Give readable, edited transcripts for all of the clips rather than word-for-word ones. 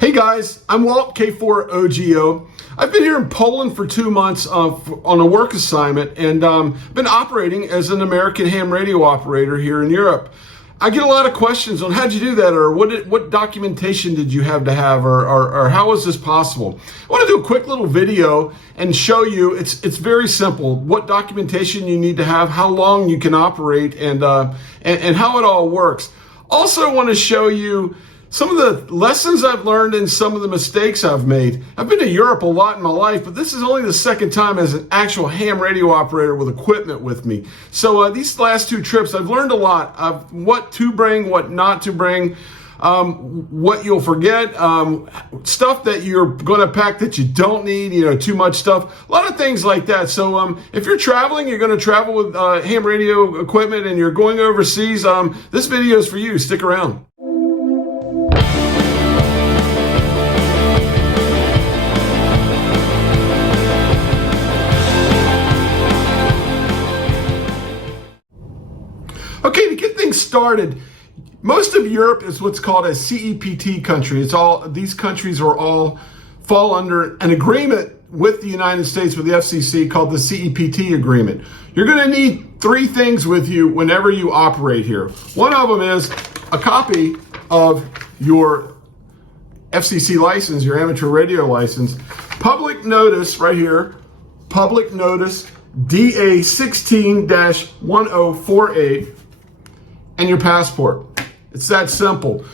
Hey guys, I'm Walt, K4OGO. I've been here in Poland for 2 months on a work assignment and been operating as an American ham radio operator here in Europe. I get a lot of questions on how'd you do that, or what documentation did you have to have, or how is this possible? I want to do a quick little video and show you it's very simple. What documentation you need to have, how long you can operate, and how it all works. Also, I want to show you some of the lessons I've learned and some of the mistakes I've made. I've been to Europe a lot in my life, but this is only the second time as an actual ham radio operator with equipment with me. So these last 2 trips, I've learned a lot of what to bring, what not to bring, what you'll forget, stuff that you're going to pack that you don't need, too much stuff, a lot of things like that. So if you're traveling, you're going to travel with ham radio equipment and you're going overseas, this video is for you. Stick around. Okay, to get things started, most of Europe is what's called a CEPT country. These countries all fall under an agreement with the United States, with the FCC, called the CEPT agreement. You're going to need 3 things with you whenever you operate here. One of them is a copy of your FCC license, your amateur radio license, public notice right here, public notice DA 16-1048, and your passport. It's that simple.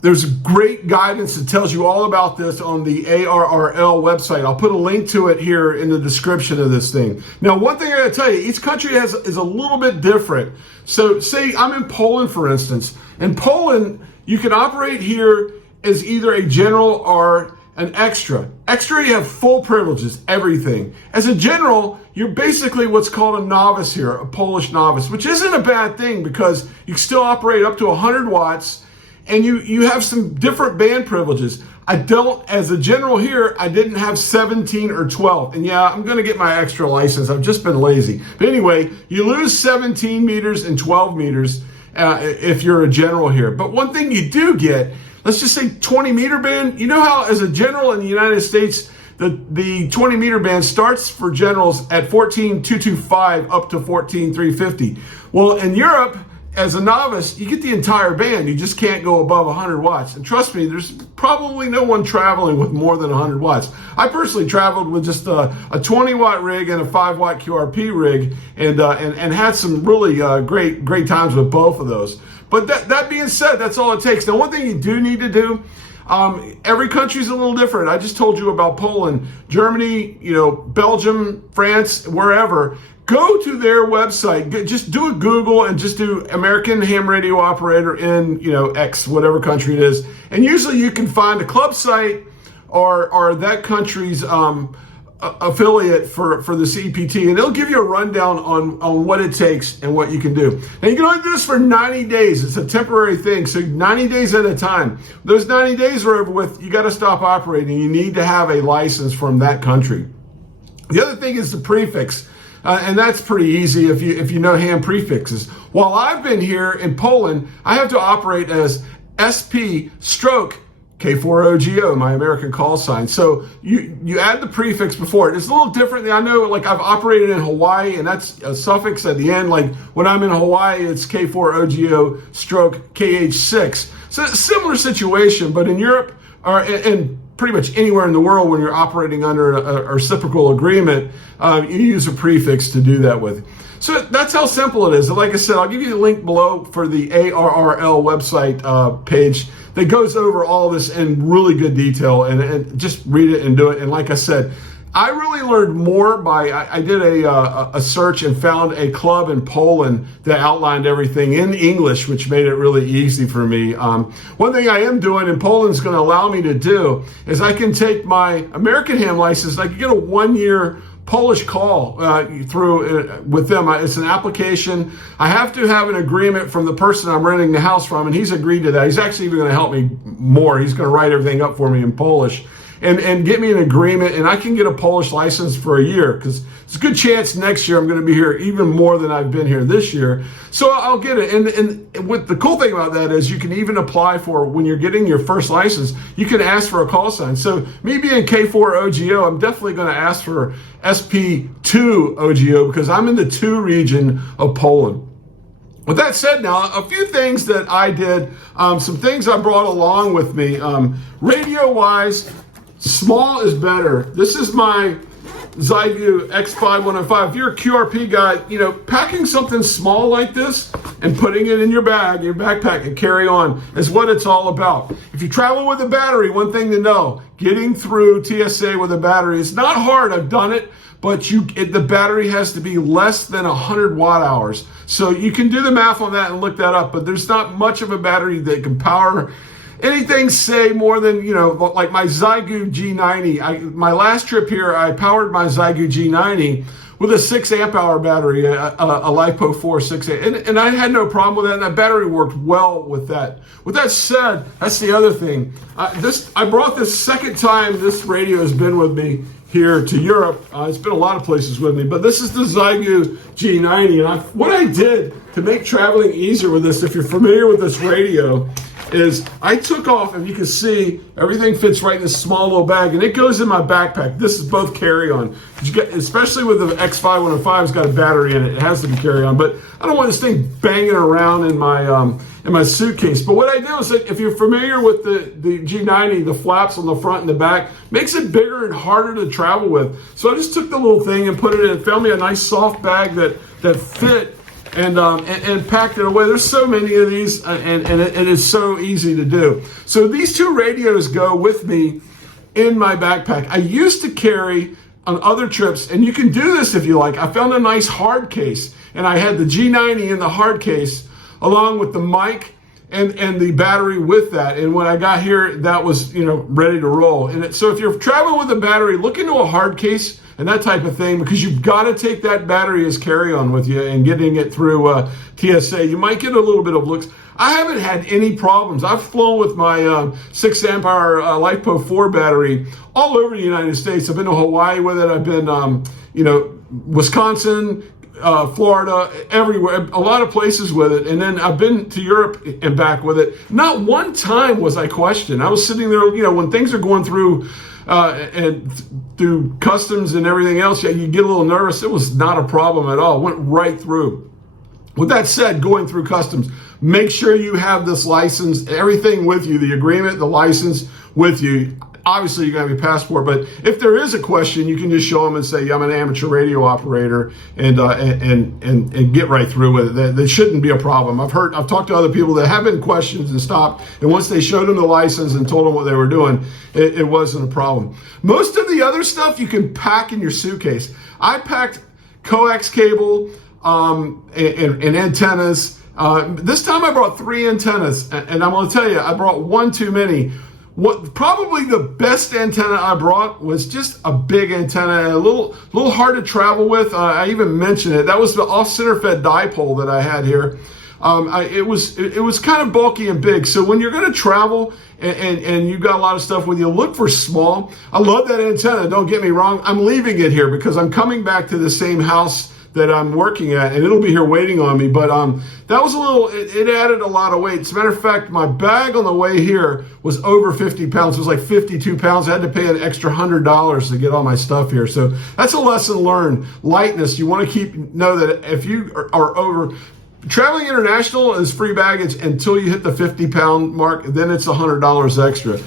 There's great guidance that tells you all about this on the ARRL website. I'll put a link to it here in the description of this thing. Now, one thing I gotta tell you, each country is a little bit different. So say I'm in Poland, for instance. In Poland, you can operate here as either a general or an extra. Extra, you have full privileges, everything. As a general, you're basically what's called a novice here, a Polish novice, which isn't a bad thing because you can still operate up to 100 watts and you have some different band privileges. As a general here, I didn't have 17 or 12. And yeah, I'm gonna get my extra license. I've just been lazy. But anyway, you lose 17 meters and 12 meters if you're a general here. But one thing you do get, let's just say 20 meter band. You know how as a general in the United States, the 20 meter band starts for generals at 14,225 up to 14,350. Well, in Europe, as a novice, you get the entire band. You just can't go above 100 watts. And trust me, there's probably no one traveling with more than 100 watts. I personally traveled with just a 20 watt rig and a 5 watt QRP rig and had some really great times with both of those. But that being said, that's all it takes. Now, one thing you do need to do, every country's a little different. I just told you about Poland, Germany, Belgium, France, wherever. Go to their website. Just do a Google and just do American ham radio operator in, X, whatever country it is. And usually you can find a club site or that country's affiliate for the CPT, and they'll give you a rundown on what it takes and what you can do. Now, you can only do this for 90 days. It's a temporary thing, so 90 days at a time. Those 90 days are over with, you got to stop operating. You need to have a license from that country. The other thing is the prefix, and that's pretty easy if you know ham prefixes. While I've been here in Poland, I have to operate as SP stroke K4OGO, my American call sign. So you add the prefix before it. It's a little different. I know, like, I've operated in Hawaii, and that's a suffix at the end. Like when I'm in Hawaii, it's K4OGO stroke KH6. So it's a similar situation, but in Europe, or in pretty much anywhere in the world, when you're operating under a reciprocal agreement, you use a prefix to do that with. So that's how simple it is. Like I said, I'll give you the link below for the ARRL website page that goes over all this in really good detail, and just read it and do it. And like I said, I really learned more I did a search and found a club in Poland that outlined everything in English, which made it really easy for me. One thing I am doing, and Poland's going to allow me to do, is I can take my American ham license. I can get a 1-year Polish call through with them. It's an application. I have to have an agreement from the person I'm renting the house from, and he's agreed to that. He's actually even going to help me more. He's going to write everything up for me in Polish. and get me an agreement, and I can get a Polish license for a year, because it's a good chance next year I'm going to be here even more than I've been here this year. So I'll get it. And what the cool thing about that is you can even apply for, when you're getting your first license, you can ask for a call sign. So me being K4 OGO, I'm definitely going to ask for SP2 OGO, because I'm in the 2 region of Poland. With that said, now, a few things that I did, some things I brought along with me. Radio-wise, small is better. This is my Zygu X5105. If you're a QRP guy, you know, packing something small like this and putting it in your bag, your backpack, and carry on is what it's all about. If you travel with a battery, one thing to know, getting through TSA with a battery is not hard. I've done it. But the battery has to be less than 100 watt hours. So you can do the math on that and look that up, but there's not much of a battery that can power anything, say, more than, you know, like my Zygu G90. My last trip here, I powered my Zygu G90 with a 6 amp hour battery, a LiPo 4 6 amp, and I had no problem with that, and that battery worked well with that. With that said, that's the other thing. I brought this second time this radio has been with me here to Europe. It's been a lot of places with me, but this is the Zygu G90, and what I did to make traveling easier with this, if you're familiar with this radio, is I took off, and you can see everything fits right in this small little bag, and it goes in my backpack. This is both carry-on, especially with the X5105. It's got a battery in it. It has to be carry-on, but I don't want this thing banging around in my suitcase. But what I do is, that if you're familiar with the G90, the flaps on the front and the back makes it bigger and harder to travel with. So I just took the little thing and put it in, found me a nice soft bag that fit, and packed it away. There's so many of these, and it is so easy to do. So these 2 radios go with me in my backpack. I used to carry on other trips, and you can do this if you like. I found a nice hard case, and I had the G90 in the hard case along with the mic and the battery with that. And when I got here, that was, you know, ready to roll. And so if you're traveling with a battery, look into a hard case and that type of thing, because you've got to take that battery as carry-on with you and getting it through TSA. You might get a little bit of looks. I haven't had any problems. I've flown with my 6 amp hour LiPo 4 battery all over the United States. I've been to Hawaii with it. I've been, you know, Wisconsin, Florida, everywhere, a lot of places with it. And then I've been to Europe and back with it. Not one time was I questioned. I was sitting there, you know, when things are going through and through customs and everything else, yeah, you get a little nervous. It was not a problem at all. Went right through. With that said, going through customs, make sure you have this license, everything with you, the agreement, the license with you. Obviously, you're going to have your passport, but if there is a question, you can just show them and say, I'm an amateur radio operator, and get right through with it. That shouldn't be a problem. I've talked to other people that have been questions and stopped, and once they showed them the license and told them what they were doing, it wasn't a problem. Most of the other stuff you can pack in your suitcase. I packed coax cable and antennas. This time I brought 3 antennas, and I'm going to tell you, I brought one too many. What probably the best antenna I brought was just a big antenna, a little hard to travel with. I even mentioned it. That was the off-center fed dipole that I had here. It was kind of bulky and big. So when you're going to travel and you've got a lot of stuff with you, look for small. I love that antenna. Don't get me wrong. I'm leaving it here because I'm coming back to the same house that I'm working at, and it'll be here waiting on me. But that was it added a lot of weight. As a matter of fact, my bag on the way here was over 50 pounds. It was like 52 pounds. I had to pay an extra $100 to get all my stuff here. So that's a lesson learned. Lightness. You want to know that if you are over, traveling international is free baggage until you hit the 50-pound mark. Then it's $100 extra.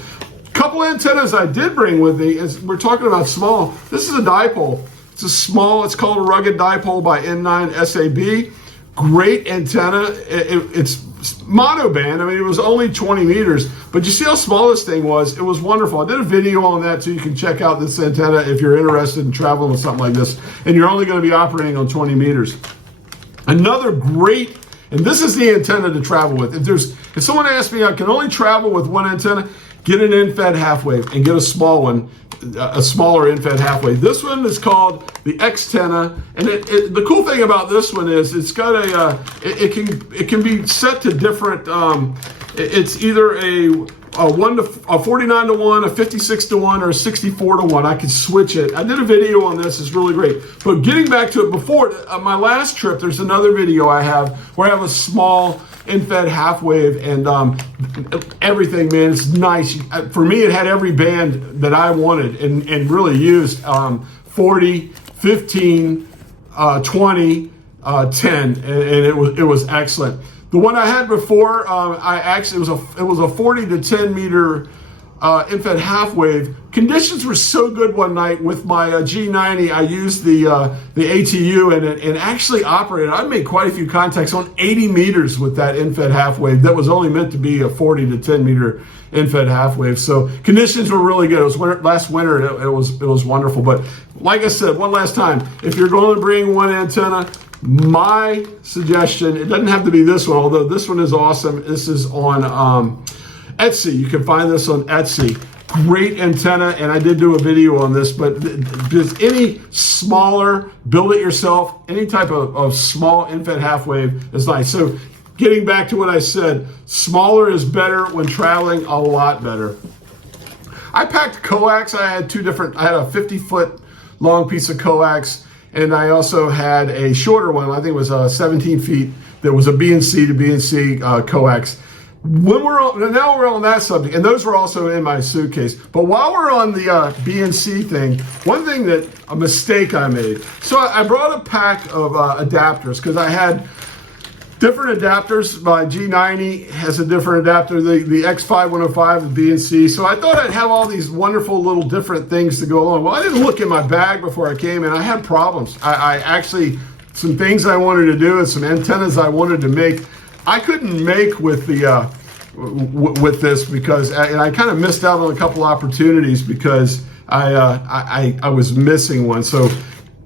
Couple antennas I did bring with me, is we're talking about small. This is a dipole. It's called a rugged dipole by N9 SAB. Great antenna. It's monoband. I mean, it was only 20 meters, but you see how small this thing was? It was wonderful. I did a video on that too. You can check out this antenna if you're interested in traveling with something like this, and you're only going to be operating on 20 meters. Another great, and this is the antenna to travel with. If someone asks me, I can only travel with one antenna, get an in-fed half wave and get a small one, a smaller in-fed half wave. This one is called the X-tenna, and the cool thing about this one is it's got it can be set to different. It's either a a 49 to 1, a 56 to 1, or a 64 to 1. I could switch it. I did a video on this. It's really great. But getting back to it, before my last trip, there's another video I have where I have a small in-fed half wave, and everything, man, it's nice. For me, it had every band that I wanted and really used. 40, 15, 20, 10, and it was excellent. The one I had before, it was a 40 to 10 meter in-fed half wave. Conditions were so good one night with my G90. I used the ATU and it actually operated. I made quite a few contacts on 80 meters with that in-fed half wave. That was only meant to be a 40 to 10 meter in-fed half wave. So conditions were really good. It was last winter. It was wonderful. But like I said, one last time, if you're going to bring one antenna, my suggestion, it doesn't have to be this one, although this one is awesome. This is on Etsy. You can find this on Etsy. Great antenna, and I did do a video on this, but just any smaller, build it yourself, any type of small in-fed half wave is nice. So getting back to what I said, smaller is better when traveling, a lot better. I packed coax. I had a 50-foot long piece of coax, and I also had a shorter one. I think it was 17 feet. That was a BNC to BNC coax. Now we're on that subject, and those were also in my suitcase. But while we're on the BNC thing, a mistake I made. So I brought a pack of adapters because I had different adapters. My G90 has a different adapter, the X5105, the BNC. So I thought I'd have all these wonderful little different things to go along. Well, I didn't look in my bag before I came, and I had problems. I actually, some things I wanted to do and some antennas I wanted to make, I couldn't make with the with this because I kind of missed out on a couple opportunities because I was missing one. So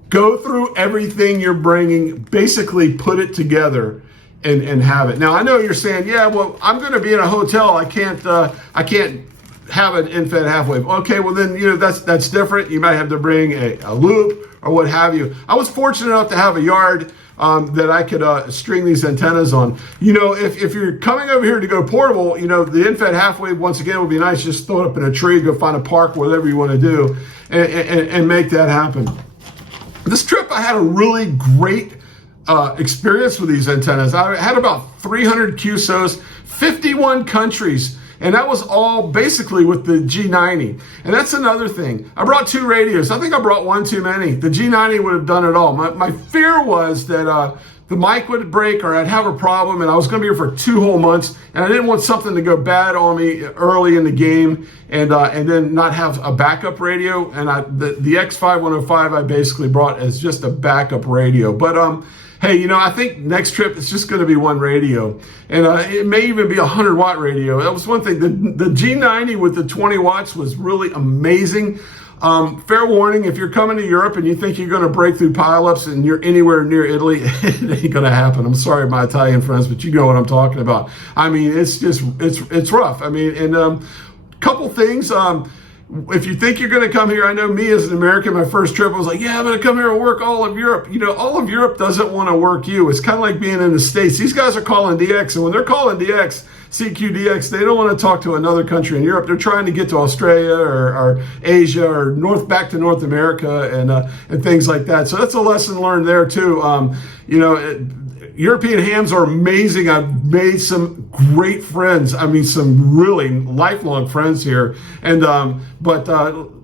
go through everything you're bringing, basically put it together and have it. Now I know you're saying, yeah, well, I'm going to be in a hotel. I can't have an in-fed half wave. Okay, well then that's different. You might have to bring a loop or what have you. I was fortunate enough to have a yard that I could string these antennas on. If you're coming over here to go portable, the in-fed half wave, once again, would be nice. Just throw it up in a tree, go find a park, whatever you want to do, and make that happen. This trip, I had a really great experience with these antennas. I had about 300 QSOs, 51 countries, and that was all basically with the G90. And that's another thing. I brought 2 radios. I think I brought one too many. The G90 would have done it all. My fear was that the mic would break or I'd have a problem, and I was going to be here for 2 whole months, and I didn't want something to go bad on me early in the game and then not have a backup radio. And the X5105 I basically brought as just a backup radio. But hey, I think next trip it's just going to be one radio, and it may even be a 100-watt radio. That was one thing. The G90 with the 20 watts was really amazing. Fair warning, if you're coming to Europe and you think you're going to break through pileups and you're anywhere near Italy, it ain't going to happen. I'm sorry, my Italian friends, but you know what I'm talking about. I mean, it's rough. I mean, and couple things. If you think you're going to come here, I know me as an American, my first trip, I was like, yeah, I'm going to come here and work all of Europe. All of Europe doesn't want to work you. It's kind of like being in the States. These guys are calling DX, and when they're calling DX, CQDX, they don't want to talk to another country in Europe. They're trying to get to Australia or Asia or back to North America and things like that. So that's a lesson learned there too. European hams are amazing. I've made some great friends. I mean, some really lifelong friends here. And but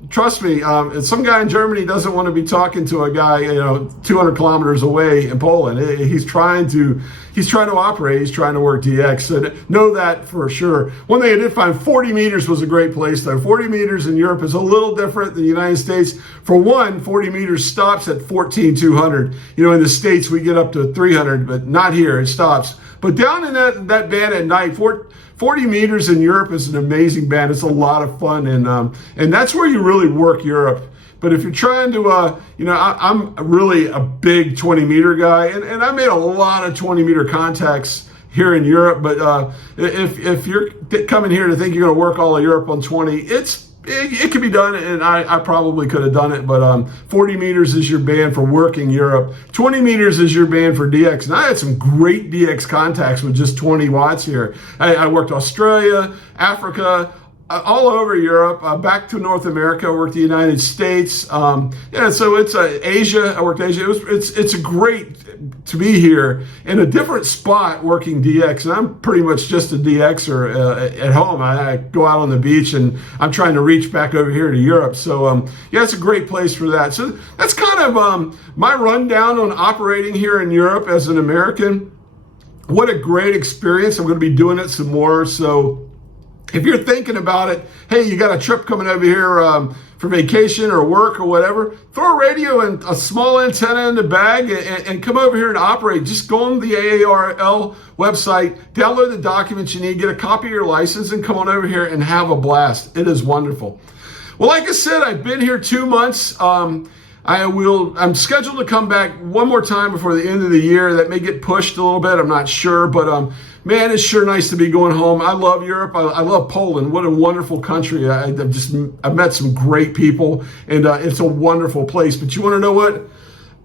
trust me, some guy in Germany doesn't want to be talking to a guy 200 kilometers away in Poland. He's trying to operate. He's trying to work DX. So know that for sure. One thing I did find, 40 meters was a great place though. 40 meters in Europe is a little different than the United States. For one, 40 meters stops at 14,200. In the States we get up to 300, but not here. It stops. But down in that band at night, 40 meters in Europe is an amazing band. It's a lot of fun, and that's where you really work Europe. But if you're trying to, I'm really a big 20 meter guy, and I made a lot of 20 meter contacts here in Europe. But if you're coming here to think you're going to work all of Europe on 20, it can be done, and I probably could have done it, but 40 meters is your band for working Europe. 20 meters is your band for DX, and I had some great DX contacts with just 20 watts here. I worked Australia, Africa, all over Europe, back to North America. I worked the United States. Yeah, so it's Asia. I worked Asia. It's a great to be here in a different spot working DX. And I'm pretty much just a DXer at home. I go out on the beach and I'm trying to reach back over here to Europe. So yeah, it's a great place for that. So that's kind of my rundown on operating here in Europe as an American. What a great experience. I'm going to be doing it some more. So if you're thinking about it, hey, you got a trip coming over here for vacation or work or whatever, throw a radio and a small antenna in the bag and come over here and operate. Just go on the ARRL website, download the documents you need, get a copy of your license, and come on over here and have a blast. It is wonderful. Well, like I said, I've been here 2 months. I'm scheduled to come back one more time before the end of the year. That may get pushed a little bit. I'm not sure, but man, it's sure nice to be going home. I love Europe. I love Poland. What a wonderful country. I've met some great people, and it's a wonderful place. But you want to know what?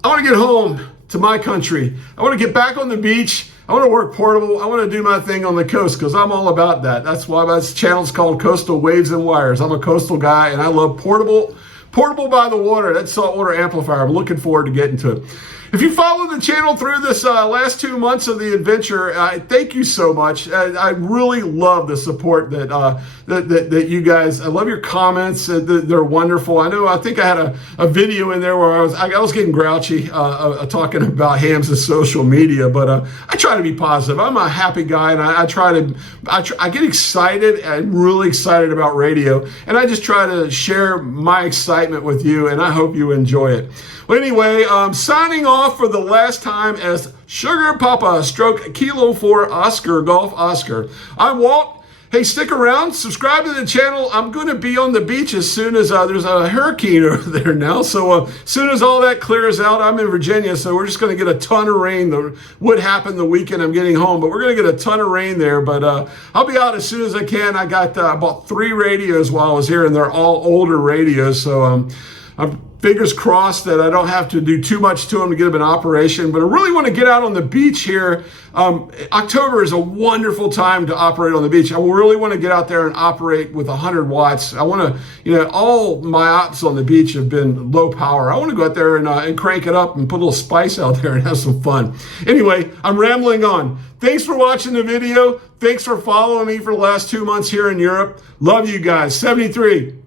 I want to get home to my country. I want to get back on the beach. I want to work portable. I want to do my thing on the coast because I'm all about that. That's why my channel's called Coastal Waves and Wires. I'm a coastal guy, and I love portable by the water. That saltwater amplifier. I'm looking forward to getting to it. If you follow the channel through this last 2 months of the adventure, thank you so much. I really love the support that you guys. I love your comments. They're wonderful. I think I had a video in there where I was getting grouchy talking about hams and social media, but I try to be positive. I'm a happy guy, and I get excited. I'm really excited about radio, and I just try to share my excitement with you, and I hope you enjoy it. Well, anyway, signing off for the last time as Sugar Papa Stroke Kilo 4 Oscar Golf Oscar. I'm Walt. Hey, stick around, subscribe to the channel. I'm going to be on the beach as soon as there's a hurricane over there now. So as soon as all that clears out, I'm in Virginia, so we're just going to get a ton of rain. What happened the weekend I'm getting home, but we're going to get a ton of rain there. But I'll be out as soon as I can. I got about 3 radios while I was here, and they're all older radios. So I'm fingers crossed that I don't have to do too much to them to get them in operation, but I really want to get out on the beach here. October is a wonderful time to operate on the beach. I really want to get out there and operate with 100 watts. I want to, all my ops on the beach have been low power. I want to go out there and crank it up and put a little spice out there and have some fun. Anyway, I'm rambling on. Thanks for watching the video. Thanks for following me for the last 2 months here in Europe. Love you guys. 73.